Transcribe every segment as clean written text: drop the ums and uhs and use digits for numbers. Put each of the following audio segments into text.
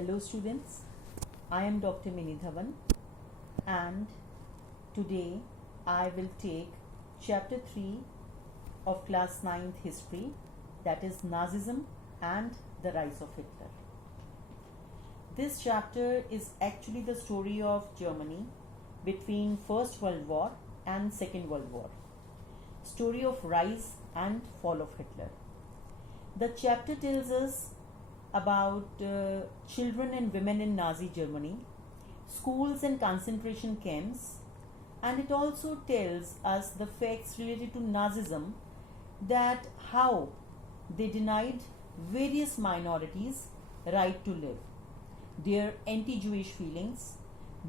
Hello students, I am Dr. Mini Dhawan and today I will take chapter 3 of class 9th history, that is Nazism and the rise of Hitler. This chapter is actually the story of Germany between First World War and Second World War. Story of rise and fall of Hitler. The chapter tells us about children and women in Nazi Germany, schools and concentration camps, and it also tells us the facts related to Nazism, that how they denied various minorities right to live, their anti-Jewish feelings,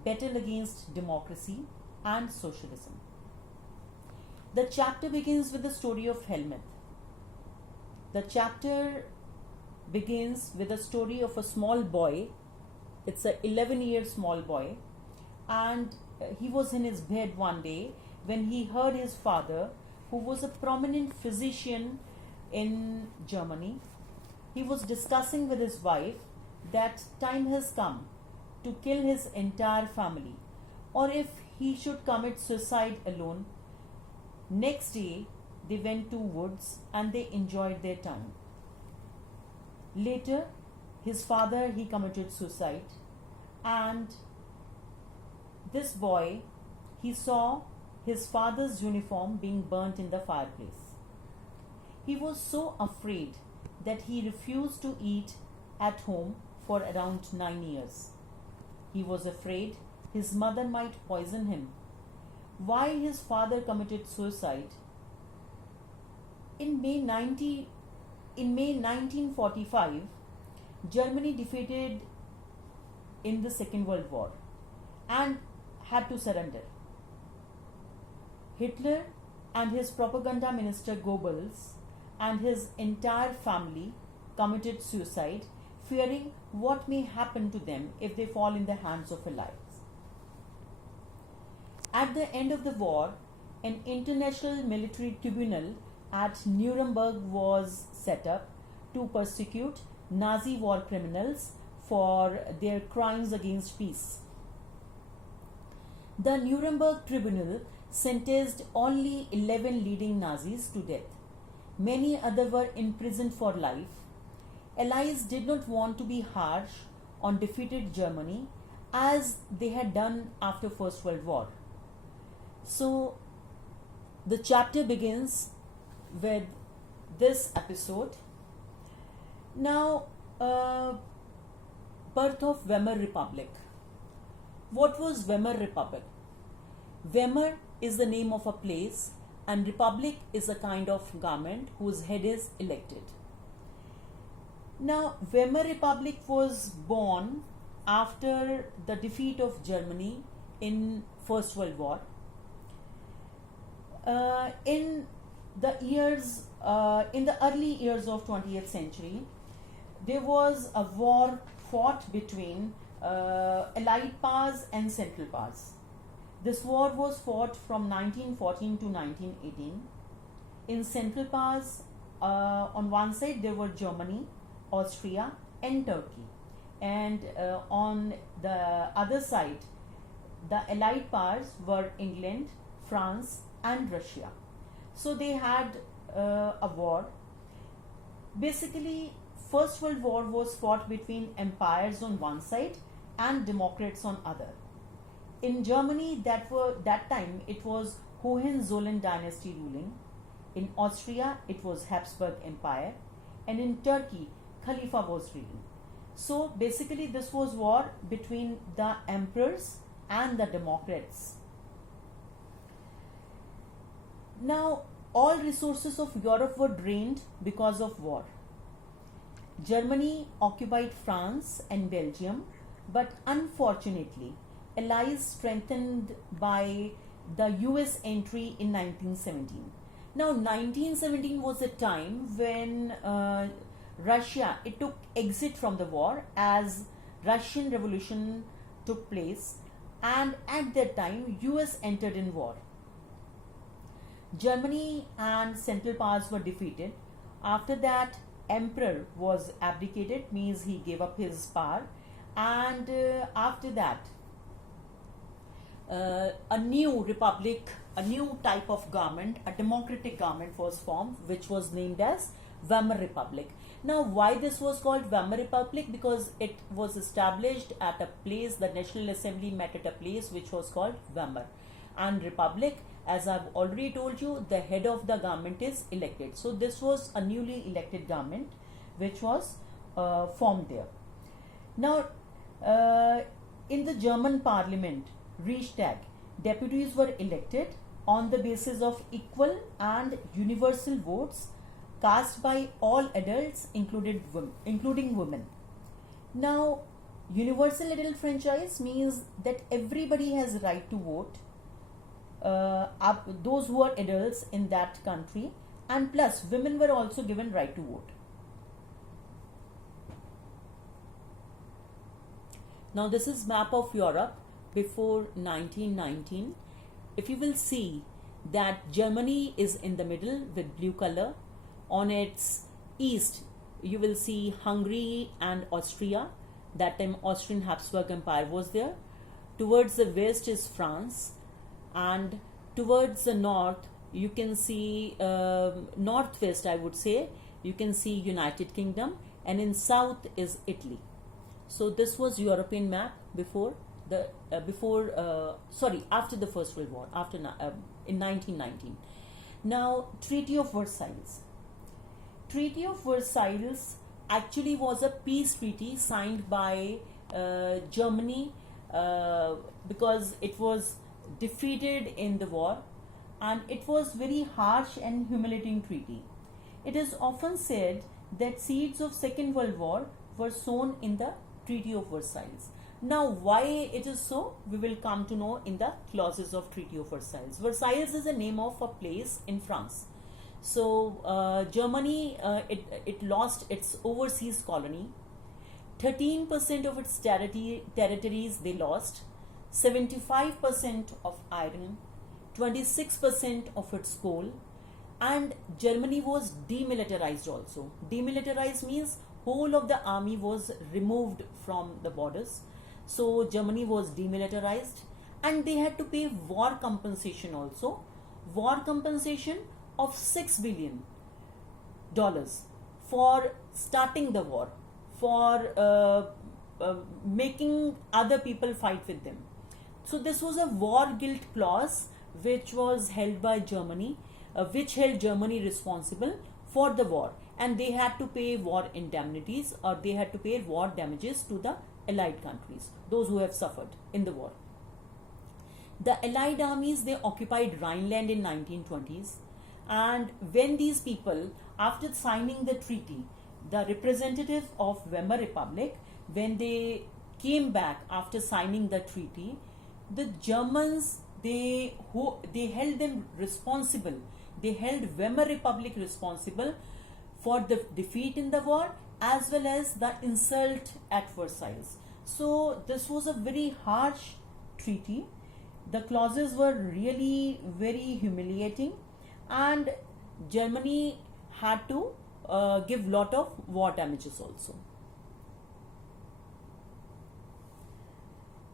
battle against democracy and socialism. The chapter begins with the story of Helmut. The chapter begins with a story of a small boy. It's a 11-year small boy, and he was in his bed one day when he heard his father, who was a prominent physician in Germany. He was discussing with his wife that time has come to kill his entire family, or if he should commit suicide alone. Next day they went to woods and they enjoyed their time. Later, his father, he committed suicide, and this boy, he saw his father's uniform being burnt in the fireplace. He was so afraid that he refused to eat at home for around 9 years. He was afraid his mother might poison him. Why his father committed suicide? In May 1945, Germany defeated in the Second World War and had to surrender. Hitler and his propaganda minister Goebbels and his entire family committed suicide, fearing what may happen to them if they fall in the hands of Allies. At the end of the war, an international military tribunal at Nuremberg was set up to persecute Nazi war criminals for their crimes against peace. The Nuremberg tribunal sentenced only 11 leading Nazis to death. Many others were imprisoned for life. Allies did not want to be harsh on defeated Germany as they had done after First World War. So the chapter begins with this episode. Now, birth of Weimar Republic. What was Weimar Republic? Weimar is the name of a place, and Republic is a kind of government whose head is elected. Now, Weimar Republic was born after the defeat of Germany in First World War. In the early years of 20th century, there was a war fought between Allied powers and Central powers. This war was fought from 1914 to 1918. In Central powers, on one side there were Germany, Austria and Turkey, and on the other side the Allied powers were England, France and Russia. So they had a war. Basically, First World War was fought between empires on one side and democrats on other. In Germany, that time it was Hohenzollern dynasty ruling. In Austria, it was Habsburg Empire, and in Turkey, Khalifa was ruling. So basically, this was war between the emperors and the democrats. Now, all resources of Europe were drained because of war. Germany occupied France and Belgium, but unfortunately, Allies strengthened by the US entry in 1917. Now, 1917 was a time when Russia, it took exit from the war as Russian Revolution took place, and at that time, US entered in war. Germany and Central powers were defeated. After that, emperor was abdicated, means he gave up his power, And after that, a new republic, a new type of government, a democratic government was formed, which was named as Weimar Republic. Now, why this was called Weimar Republic? Because it was established at a place, the National Assembly met at a place which was called Weimar. And Republic, as I've already told you, the head of the government is elected. So this was a newly elected government which was formed there. Now, in the German parliament, Reichstag, deputies were elected on the basis of equal and universal votes cast by all adults, including women. Now, universal adult franchise means that everybody has right to vote, those who are adults in that country, and plus women were also given right to vote. Now, this is map of Europe before 1919. If you will see that Germany is in the middle with blue color. On its east, you will see Hungary and Austria. That time Austrian Habsburg Empire was there. Towards the west is France, and towards the north you can see northwest, I would say, you can see United Kingdom, and in south is Italy. So this was European map before the after the First World War, after in 1919. Now, Treaty of Versailles. Treaty of Versailles actually was a peace treaty signed by Germany because it was defeated in the war, and it was very harsh and humiliating treaty. It is often said that seeds of Second World War were sown in the Treaty of Versailles. Now, why it is so, we will come to know in the clauses of Treaty of Versailles. Versailles is the name of a place in France. So Germany, it lost its overseas colony. 13% of its territories they lost, 75% of iron, 26% of its coal, and Germany was demilitarized also. Demilitarized means whole of the army was removed from the borders. So Germany was demilitarized, and they had to pay war compensation also. War compensation of $6 billion for starting the war, for making other people fight with them. So this was a war guilt clause which was held by Germany, which held Germany responsible for the war, and they had to pay war indemnities, or they had to pay war damages to the allied countries, those who have suffered in the war. The allied armies, they occupied Rhineland in 1920s, and when these people, after signing the treaty, the representative of Weimar Republic, when they came back after signing the treaty, the Germans, they held them responsible. They held Weimar Republic responsible for the defeat in the war as well as the insult at Versailles. So this was a very harsh treaty. The clauses were really very humiliating, and Germany had to give lot of war damages also.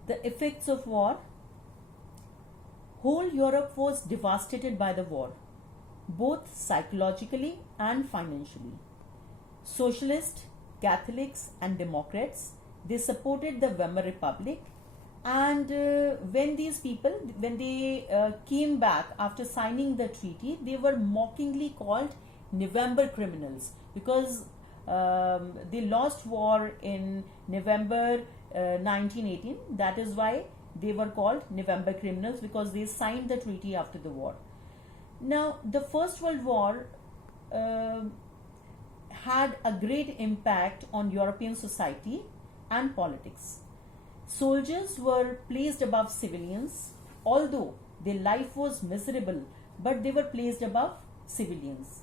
The effects of war. Whole Europe was devastated by the war, both psychologically and financially. Socialists, Catholics and Democrats, they supported the Weimar Republic, and when these people, when they came back after signing the treaty, they were mockingly called November criminals, because they lost war in November 1918. That is why they were called November criminals, because they signed the treaty after the war. Now, the First World War had a great impact on European society and politics. Soldiers were placed above civilians, although their life was miserable, but they were placed above civilians.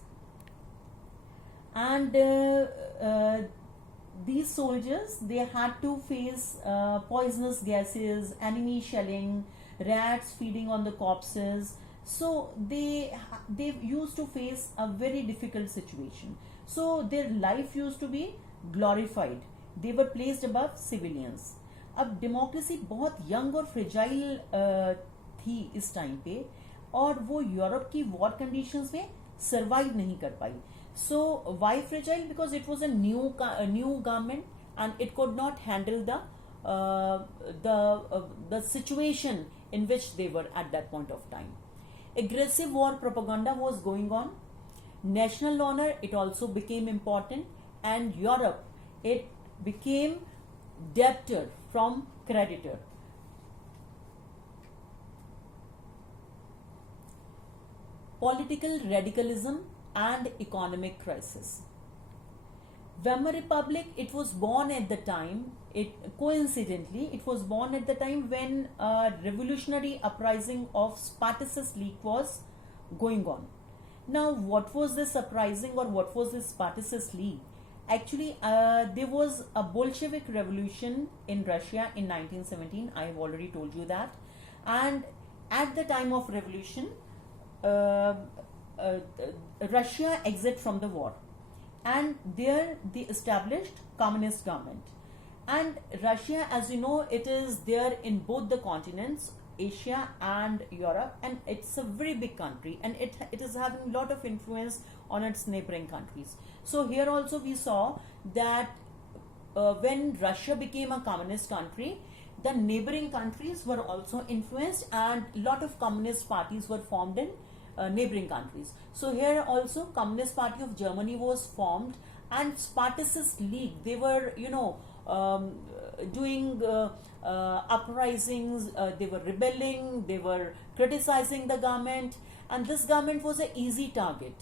And these soldiers, they had to face poisonous gases, enemy shelling, rats feeding on the corpses. So they used to face a very difficult situation. So their life used to be glorified. they were placed above civilians. अब democracy बहुत young और fragile थी इस time पे, और वो Europe की war conditions में सरवाइव नहीं कर पाई. So why fragile? Because it was a new government and it could not handle the situation in which they were at that point of time. Aggressive war propaganda was going on. National honor, it also became important, and Europe, it became debtor from creditor. Political radicalism and economic crisis. Weimar Republic, it was born at the time, coincidentally, it was born at the time when a revolutionary uprising of Spartacus League was going on. Now, what was this uprising, or what was this Spartacus League? Actually, there was a Bolshevik revolution in Russia in 1917. I have already told you that. And at the time of revolution, Russia exit from the war. And there they established communist government. And Russia, as you know, it is there in both the continents, Asia and Europe, and it's a very big country, and it is having a lot of influence on its neighboring countries. So here also we saw that when Russia became a communist country, the neighboring countries were also influenced, and a lot of communist parties were formed in neighboring countries. So here also Communist Party of Germany was formed, and Spartacus League, they were doing uprisings, they were rebelling, they were criticizing the government, and this government was an easy target.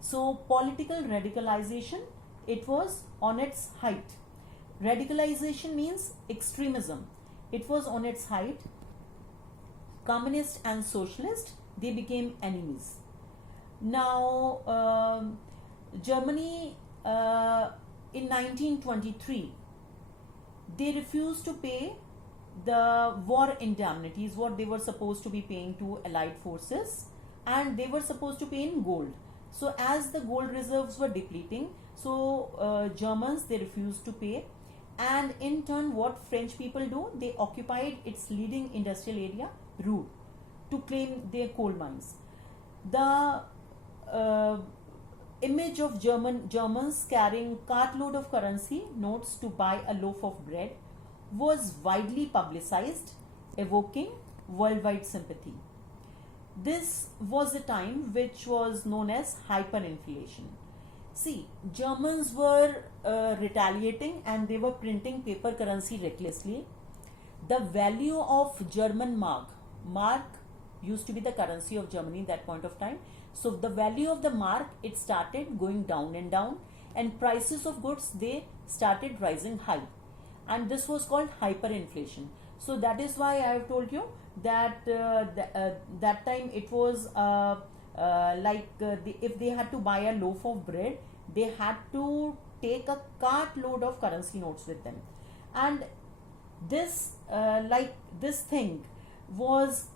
So political radicalization, it was on its height. Radicalization means extremism. It was on its height. Communist and socialist, they became enemies. Now, Germany in 1923, they refused to pay the war indemnities, what they were supposed to be paying to Allied forces, and they were supposed to pay in gold. So as the gold reserves were depleting, so Germans, they refused to pay, and in turn what French people do, they occupied its leading industrial area, Ruhr, to claim their coal mines. The image of Germans carrying cartload of currency notes to buy a loaf of bread was widely publicized, evoking worldwide sympathy. This was a time which was known as hyperinflation. See, Germans were retaliating, and they were printing paper currency recklessly. The value of German mark used to be the currency of Germany at that point of time. So the value of the mark, it started going down, and prices of goods, they started rising high, and this was called hyperinflation. So that is why I have told you that that time it was if they had to buy a loaf of bread, they had to take a cartload of currency notes with them, and this this thing was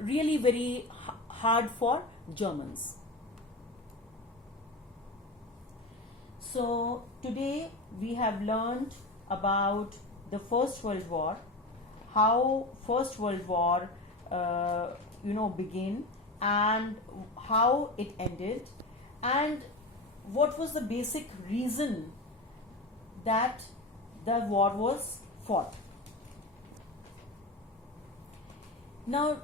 really very hard for Germans. So today we have learned about the First World War, how First World War began, and how it ended, and what was the basic reason that the war was fought. Now,